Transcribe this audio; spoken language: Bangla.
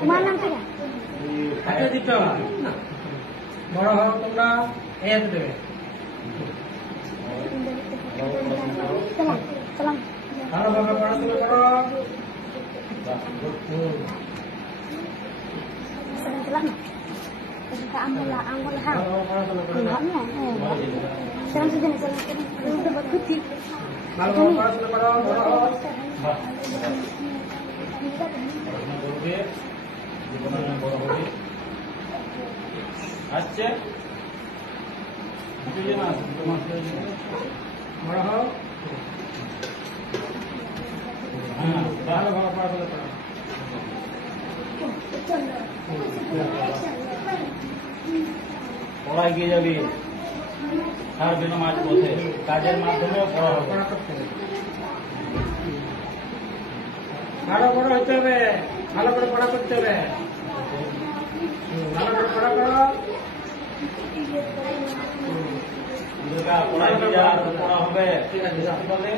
তোমার নাম থেকে হাতে দিতে হবে বড় হও তোমরা এই হাতে দেবে সালাম ভালোভাবে পড়াশোনা করো salam kita ambil ha salam sejenis salam udah buat putih ভালোভাবে পড়াশোনা করো বড় হও আচ্ছা বড় হও হ্যাঁ ভালোভাবে পড়াশোনা করো পড়া এগিয়ে যাবি ছাড়বি না মাঝ পথে কাজের মাধ্যমেও পড়া হবে পড়া করতে হবে ভালো বড় হতে হবে ভালো করে পড়া করতে হবে ভালো করে পড়া করো দুর্গা পড়া এগিয়ে যা পড়া হবে ঠিক আছে বলে